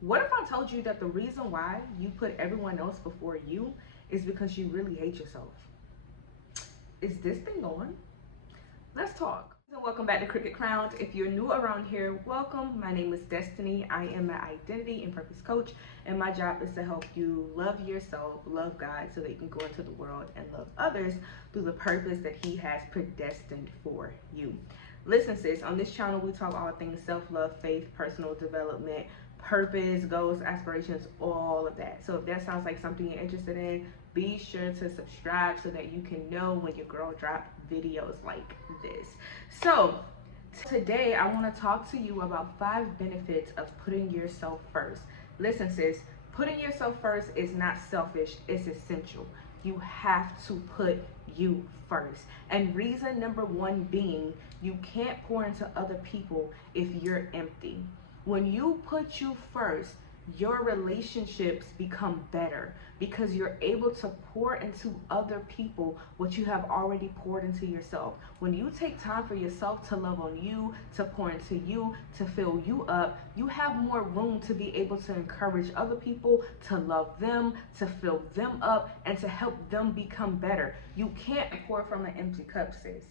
What if I told you that the reason why you put everyone else before you is because you really hate yourself? Is this thing on? Let's talk. And welcome back to 𝐸𝐿. If you're new around here, welcome. My name is Destiny. I am an identity and purpose coach, and my job is to help you love yourself, love God, so that you can go into the world and love others through the purpose that He has predestined for you. Listen, sis, on this channel, we talk all things self-love, faith, personal development, purpose, goals, aspirations, all of that. So if that sounds like something you're interested in, be sure to subscribe so that you can know when your girl drop videos like this. So today I want to talk to you about 5 benefits of putting yourself first. Listen, sis, putting yourself first is not selfish, it's essential. You have to put you first. And reason number 1 being, you can't pour into other people if you're empty. When you put you first, your relationships become better because you're able to pour into other people what you have already poured into yourself. When you take time for yourself to love on you, to pour into you, to fill you up, you have more room to be able to encourage other people, to love them, to fill them up, and to help them become better. You can't pour from an empty cup, sis.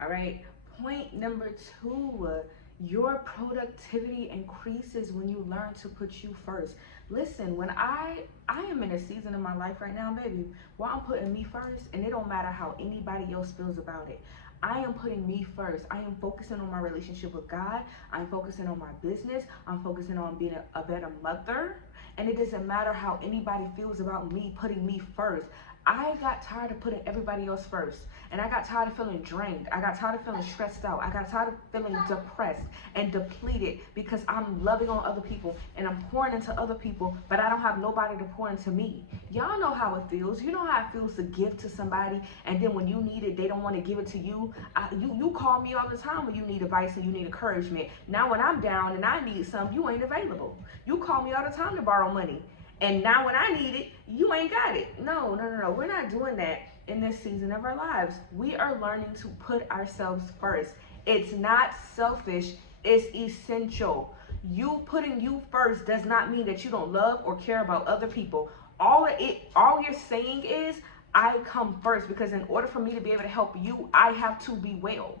All right? Point number 2. Your productivity increases when you learn to put you first. Listen, when I am in a season in my life right now, baby, where I'm putting me first, and it don't matter how anybody else feels about it. I am putting me first. I am focusing on my relationship with God. I'm focusing on my business. I'm focusing on being a better mother. And it doesn't matter how anybody feels about me putting me first. I got tired of putting everybody else first. And I got tired of feeling drained. I got tired of feeling stressed out. I got tired of feeling depressed and depleted because I'm loving on other people and I'm pouring into other people, but I don't have nobody to pour into me. Y'all know how it feels. You know how it feels to give to somebody, and then when you need it, they don't want to give it to you. You call me all the time when you need advice and you need encouragement. Now when I'm down and I need some, you ain't available. You call me all the time to borrow money. And now when I need it, you ain't got it. No. We're not doing that in this season of our lives. We are learning to put ourselves first. It's not selfish, it's essential. You putting you first does not mean that you don't love or care about other people. All you're saying is, I come first, because in order for me to be able to help you, I have to be well.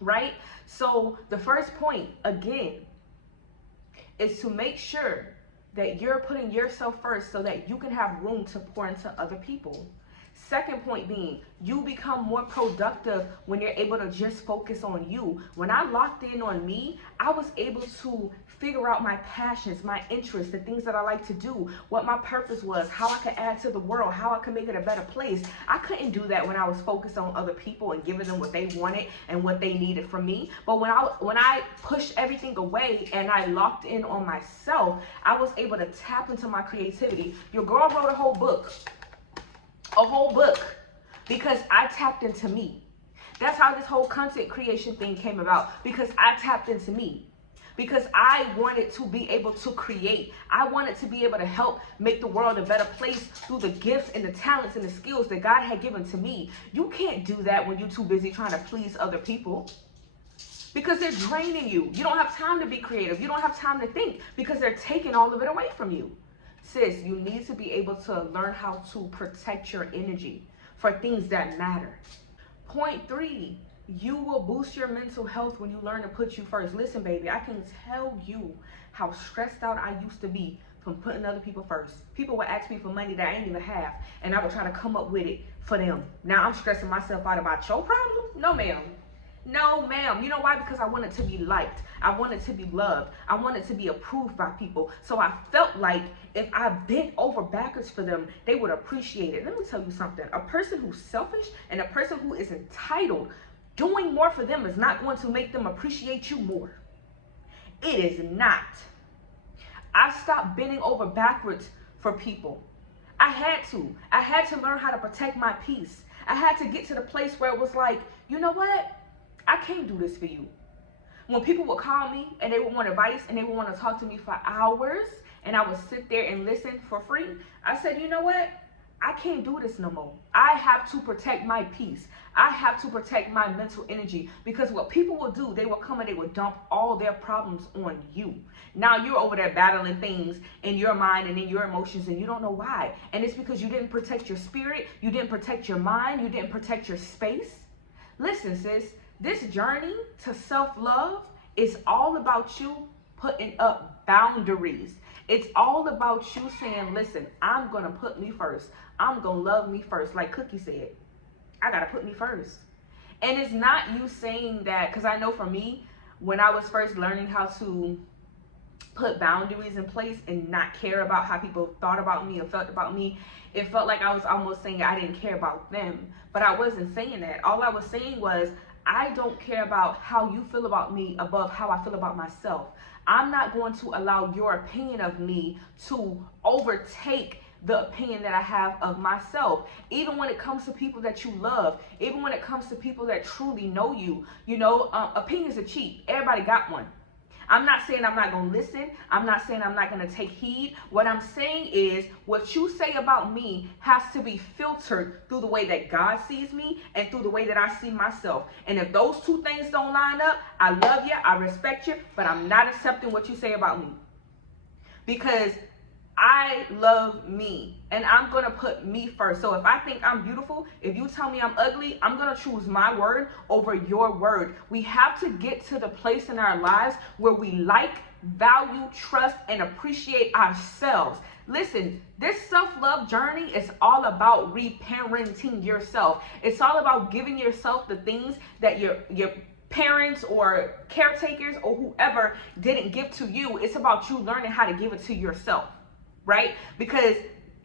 Right? So the first point, again, is to make sure that you're putting yourself first so that you can have room to pour into other people. Second point being, you become more productive when you're able to just focus on you. When I locked in on me, I was able to figure out my passions, my interests, the things that I like to do, what my purpose was, how I could add to the world, how I could make it a better place. I couldn't do that when I was focused on other people and giving them what they wanted and what they needed from me. But when I pushed everything away and I locked in on myself, I was able to tap into my creativity. Your girl wrote a whole book. Because I tapped into me. That's how this whole content creation thing came about, because I tapped into me. Because I wanted to be able to create. I wanted to be able to help make the world a better place through the gifts and the talents and the skills that God had given to me. You can't do that when you're too busy trying to please other people, because they're draining you. You don't have time to be creative. You don't have time to think, because they're taking all of it away from you. Sis, you need to be able to learn how to protect your energy for things that matter. Point 3, you will boost your mental health when you learn to put you first. Listen, baby, I can tell you how stressed out I used to be from putting other people first. People would ask me for money that I didn't even have, and I would try to come up with it for them. Now I'm stressing myself out about your problem? No, ma'am. No, ma'am. You know why? Because I wanted to be liked. I wanted to be loved. I wanted to be approved by people. So I felt like if I bent over backwards for them, they would appreciate it. Let me tell you something. A person who's selfish and a person who is entitled, doing more for them is not going to make them appreciate you more. It is not. I stopped bending over backwards for people. I had to learn how to protect my peace. I had to get to the place where it was like, you know what? I can't do this for you. When people would call me and they would want advice and they would want to talk to me for hours, and I would sit there and listen for free, I said, you know what? I can't do this no more. I have to protect my peace. I have to protect my mental energy, because what people will do, they will come and they will dump all their problems on you. Now you're over there battling things in your mind and in your emotions, and you don't know why. And it's because you didn't protect your spirit, you didn't protect your mind, you didn't protect your space. Listen, sis, this journey to self-love is all about you putting up boundaries. It's all about you saying, listen, I'm going to put me first. I'm going to love me first. Like Cookie said, I got to put me first. And it's not you saying that, because I know for me, when I was first learning how to put boundaries in place and not care about how people thought about me or felt about me, it felt like I was almost saying I didn't care about them. But I wasn't saying that. All I was saying was, I don't care about how you feel about me above how I feel about myself. I'm not going to allow your opinion of me to overtake the opinion that I have of myself. Even when it comes to people that you love, even when it comes to people that truly know you, opinions are cheap. Everybody got one. I'm not saying I'm not going to listen. I'm not saying I'm not going to take heed. What I'm saying is, what you say about me has to be filtered through the way that God sees me and through the way that I see myself. And if those two things don't line up, I love you, I respect you, but I'm not accepting what you say about me. Because I love me, and I'm going to put me first. So if I think I'm beautiful, if you tell me I'm ugly, I'm going to choose my word over your word. We have to get to the place in our lives where we like, value, trust, and appreciate ourselves. Listen, this self-love journey is all about reparenting yourself. It's all about giving yourself the things that your parents or caretakers or whoever didn't give to you. It's about you learning how to give it to yourself. Right? Because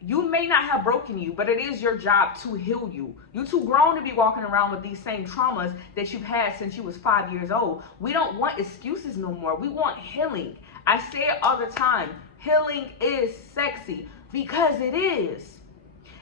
you may not have broken you, but it is your job to heal you. You're too grown to be walking around with these same traumas that you've had since you was 5 years old. We don't want excuses no more. We want healing. I say it all the time. Healing is sexy, because it is.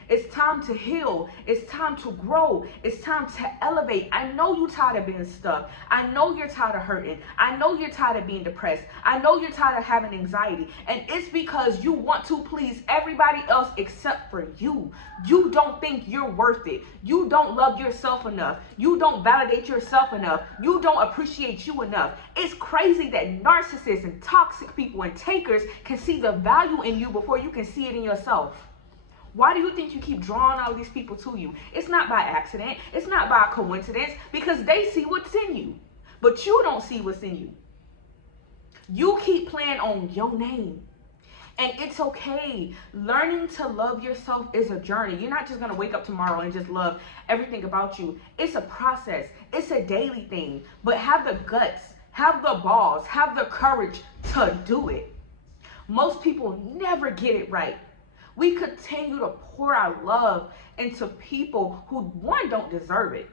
It's time to heal. It's time to grow. It's time to elevate. I know you're tired of being stuck. I know you're tired of hurting. I know you're tired of being depressed. I know you're tired of having anxiety. And it's because you want to please everybody else except for you. You don't think you're worth it. You don't love yourself enough. You don't validate yourself enough. You don't appreciate you enough. It's crazy that narcissists and toxic people and takers can see the value in you before you can see it in yourself. Why do you think you keep drawing all these people to you? It's not by accident. It's not by coincidence, because they see what's in you, but you don't see what's in you. You keep playing on your name, and it's okay. Learning to love yourself is a journey. You're not just going to wake up tomorrow and just love everything about you. It's a process. It's a daily thing, but have the guts, have the balls, have the courage to do it. Most people never get it right. We continue to pour our love into people who, one, don't deserve it.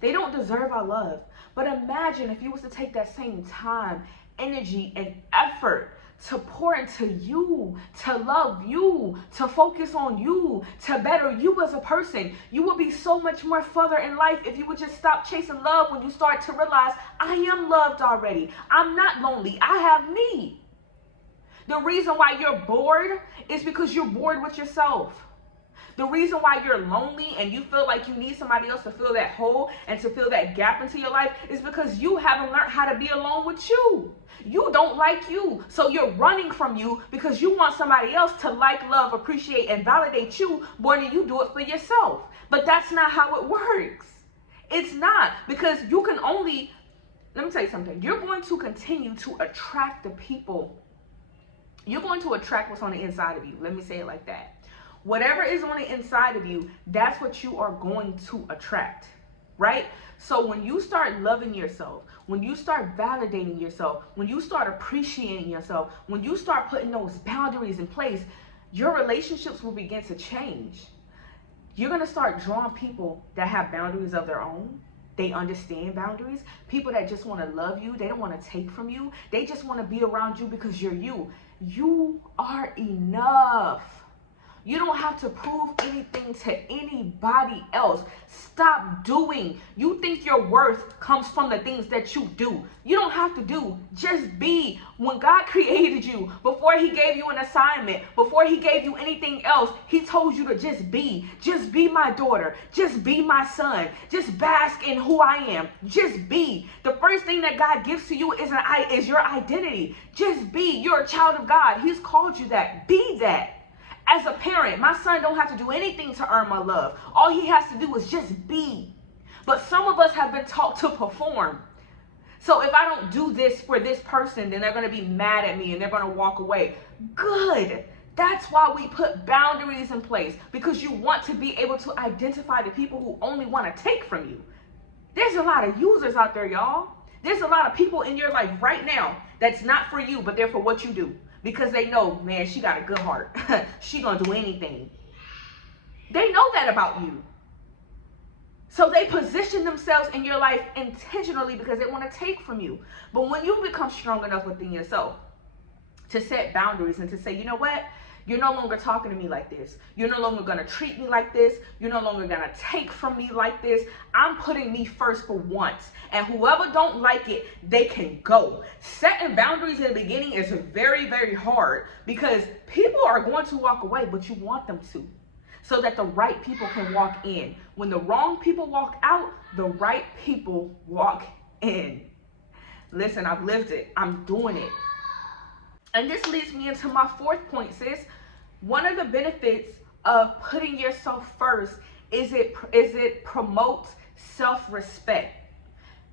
They don't deserve our love. But imagine if you was to take that same time, energy, and effort to pour into you, to love you, to focus on you, to better you as a person. You would be so much more further in life if you would just stop chasing love when you start to realize, I am loved already. I'm not lonely. I have me. The reason why you're bored is because you're bored with yourself. The reason why you're lonely and you feel like you need somebody else to fill that hole and to fill that gap into your life is because you haven't learned how to be alone with you. You don't like you, so you're running from you because you want somebody else to like, love, appreciate, and validate you more than you do it for yourself. But that's not how it works. It's not, because you can only, let me tell you something. You're going to continue to attract the people. You're going to attract what's on the inside of you. Let me say it like that. Whatever is on the inside of you, that's what you are going to attract, right? So when you start loving yourself, when you start validating yourself, when you start appreciating yourself, when you start putting those boundaries in place, your relationships will begin to change. You're going to start drawing people that have boundaries of their own. They understand boundaries. People that just want to love you. They don't want to take from you. They just want to be around you because you're you. You are enough. You don't have to prove anything to anybody else. Stop doing. You think your worth comes from the things that you do. You don't have to do. Just be. When God created you, before he gave you an assignment, before he gave you anything else, he told you to just be. Just be my daughter. Just be my son. Just bask in who I am. Just be. The first thing that God gives to you is your identity. Just be. You're a child of God. He's called you that. Be that. As a parent, my son don't have to do anything to earn my love. All he has to do is just be. But some of us have been taught to perform. So if I don't do this for this person, then they're going to be mad at me and they're going to walk away. Good. That's why we put boundaries in place, because you want to be able to identify the people who only want to take from you. There's a lot of users out there, y'all. There's a lot of people in your life right now that's not for you, but they're for what you do. Because they know, man, she got a good heart. She gonna do anything. They know that about you. So they position themselves in your life intentionally because they want to take from you. But when you become strong enough within yourself to set boundaries and to say, you know what? You're no longer talking to me like this. You're no longer going to treat me like this. You're no longer going to take from me like this. I'm putting me first for once. And whoever don't like it, they can go. Setting boundaries in the beginning is very, very hard because people are going to walk away, but you want them to, so that the right people can walk in. When the wrong people walk out, the right people walk in. Listen, I've lived it. I'm doing it. And this leads me into my fourth point, sis. One of the benefits of putting yourself first is it promotes self-respect.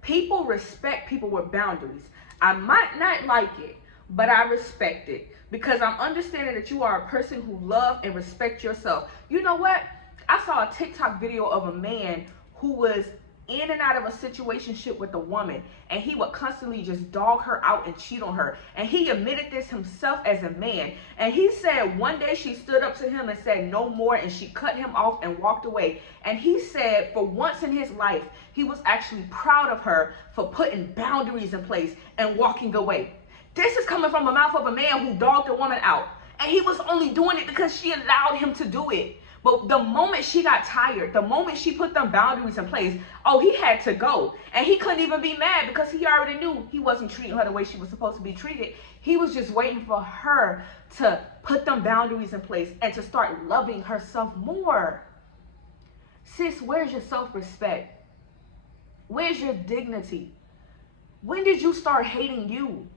People respect people with boundaries. I might not like it, but I respect it because I'm understanding that you are a person who loves and respects yourself. You know what? I saw a TikTok video of a man who was in and out of a situationship with a woman, and he would constantly just dog her out and cheat on her. And he admitted this himself as a man. And he said one day she stood up to him and said no more, and she cut him off and walked away. And he said for once in his life, he was actually proud of her for putting boundaries in place and walking away. This is coming from the mouth of a man who dogged a woman out. And he was only doing it because she allowed him to do it. But the moment she got tired, the moment she put them boundaries in place, oh, he had to go. And he couldn't even be mad because he already knew he wasn't treating her the way she was supposed to be treated. He was just waiting for her to put them boundaries in place and to start loving herself more. Sis, where's your self-respect? Where's your dignity? When did you start hating you?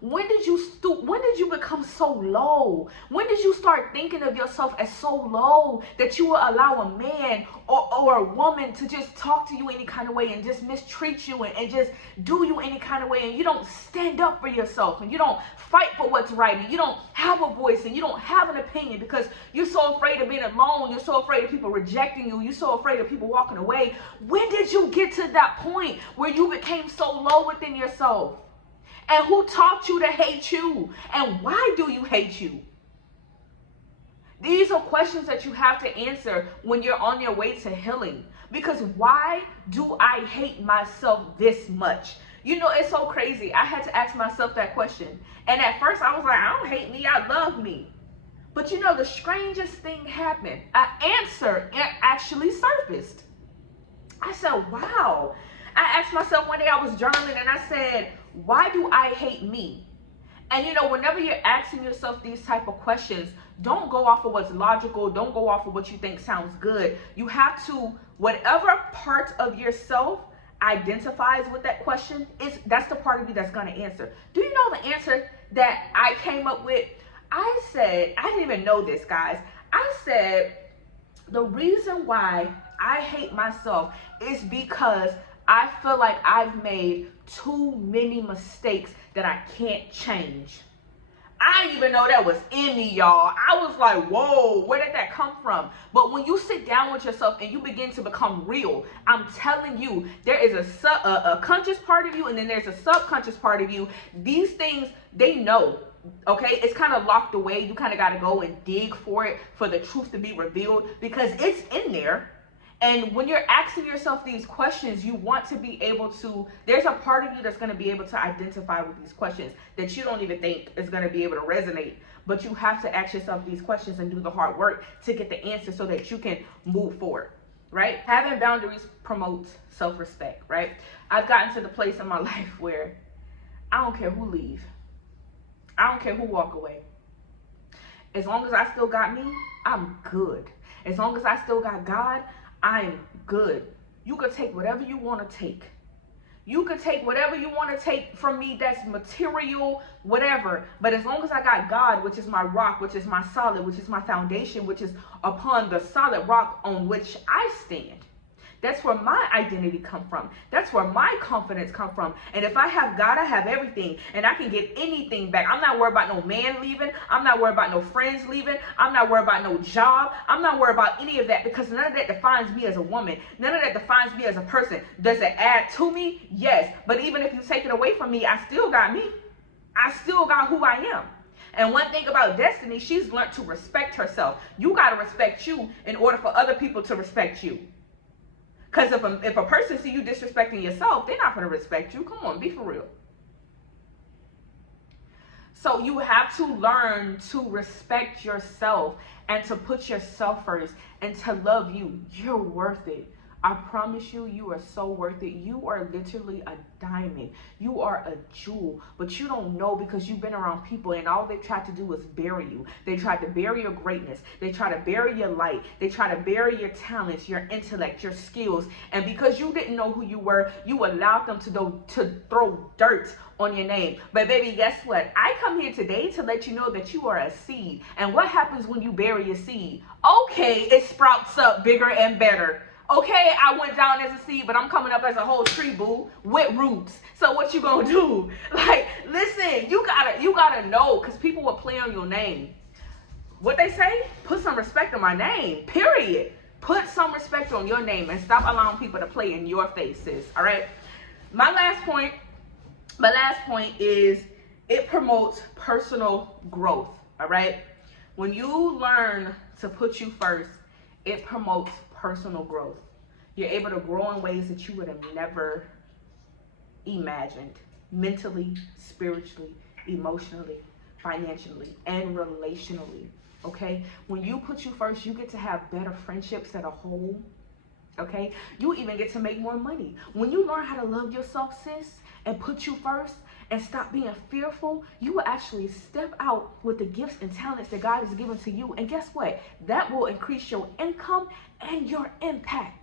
When did you become so low? When did you start thinking of yourself as so low that you will allow a man or a woman to just talk to you any kind of way and just mistreat you and just do you any kind of way, and you don't stand up for yourself and you don't fight for what's right and you don't have a voice and you don't have an opinion because you're so afraid of being alone, you're so afraid of people rejecting you, you're so afraid of people walking away? When did you get to that point where you became so low within yourself? And who taught you to hate you? And why do you hate you? These are questions that you have to answer when you're on your way to healing. Because why do I hate myself this much? You know, it's so crazy. I had to ask myself that question. And at first I was like, I don't hate me, I love me. But you know, the strangest thing happened. An answer actually surfaced. I said, wow. I asked myself one day, I was journaling, and I said, why do I hate me? And you know, whenever you're asking yourself these type of questions, don't go off of what's logical. Don't go off of what you think sounds good. You have to, whatever part of yourself identifies with that question, that's the part of you that's going to answer. Do you know the answer that I came up with? I said, I didn't even know this, guys. I said, the reason why I hate myself is because I feel like I've made too many mistakes that I can't change. I didn't even know that was in me, y'all. I was like, whoa, where did that come from? But when you sit down with yourself and you begin to become real, I'm telling you, there is a conscious part of you and then there's a subconscious part of you. These things, they know, okay? It's kind of locked away. You kind of got to go and dig for it, for the truth to be revealed, because it's in there. And when you're asking yourself these questions, you want to be able to, there's a part of you that's going to be able to identify with these questions that you don't even think is going to be able to resonate. But you have to ask yourself these questions and do the hard work to get the answer so that you can move forward, right? Having boundaries promotes self-respect, right? I've gotten to the place in my life where I don't care who leave. I don't care who walk away. As long as I still got me, I'm good. As long as I still got God, I'm good. You could take whatever you want to take. You could take whatever you want to take from me that's material, whatever. But as long as I got God, which is my rock, which is my solid, which is my foundation, which is upon the solid rock on which I stand. That's where my identity come from. That's where my confidence come from. And if I have God, I have everything. And I can get anything back. I'm not worried about no man leaving. I'm not worried about no friends leaving. I'm not worried about no job. I'm not worried about any of that, because none of that defines me as a woman. None of that defines me as a person. Does it add to me? Yes. But even if you take it away from me, I still got me. I still got who I am. And one thing about Destiny, she's learned to respect herself. You got to respect you in order for other people to respect you. Because if a person see you disrespecting yourself, they're not going to respect you. Come on, be for real. So you have to learn to respect yourself and to put yourself first and to love you. You're worth it. I promise you, you are so worth it. You are literally a diamond. You are a jewel, but you don't know because you've been around people and all they've tried to do is bury you. They tried to bury your greatness. They try to bury your light. They try to bury your talents, your intellect, your skills. And because you didn't know who you were, you allowed them to throw dirt on your name. But baby, guess what? I come here today to let you know that you are a seed. And what happens when you bury a seed? Okay, it sprouts up bigger and better. Okay, I went down as a seed, but I'm coming up as a whole tree, boo, with roots. So what you gonna do? Like, listen, you gotta know, because people will play on your name. What they say? Put some respect on my name, period. Put some respect on your name and stop allowing people to play in your faces, all right? My last point is it promotes personal growth, all right? When you learn to put you first, it promotes personal growth. You're able to grow in ways that you would have never imagined, mentally, spiritually, emotionally, financially, and relationally, okay? When you put you first, you get to have better friendships as a whole, okay? You even get to make more money. When you learn how to love yourself, sis, and put you first, and stop being fearful, you will actually step out with the gifts and talents that God has given to you. And guess what? That will increase your income and your impact.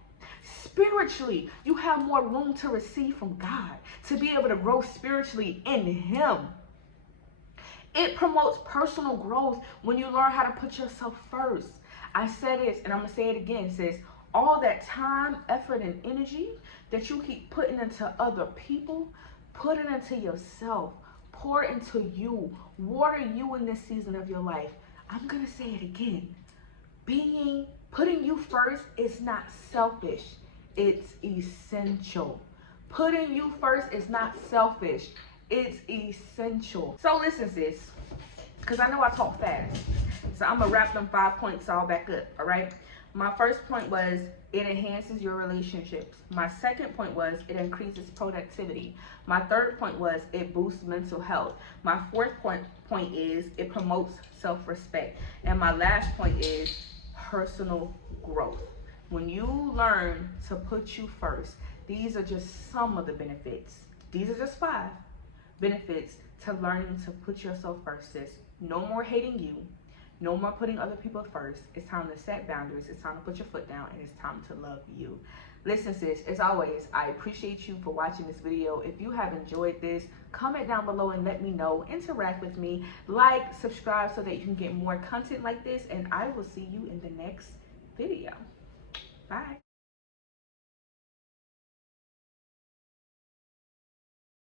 Spiritually, you have more room to receive from God, to be able to grow spiritually in Him. It promotes personal growth when you learn how to put yourself first. I said this, and I'm going to say it again, sis. All that time, effort, and energy that you keep putting into other people, put it into yourself. Pour into you. Water you in this season of your life. I'm going to say it again. Putting you first is not selfish. It's essential. Putting you first is not selfish. It's essential. So listen, sis, because I know I talk fast. So I'm going to wrap them 5 points all back up, all right? My first point was it enhances your relationships. My second point was it increases productivity. My third point was it boosts mental health. My fourth point is it promotes self-respect. And my last point is personal growth. When you learn to put you first, these are just some of the benefits. These are just 5 benefits to learning to put yourself first, sis. No more hating you. No more putting other people first. It's time to set boundaries. It's time to put your foot down, and it's time to love you. Listen, sis, as always, I appreciate you for watching this video. If you have enjoyed this, comment down below and let me know. Interact with me. Like, subscribe so that you can get more content like this, and I will see you in the next video. Bye.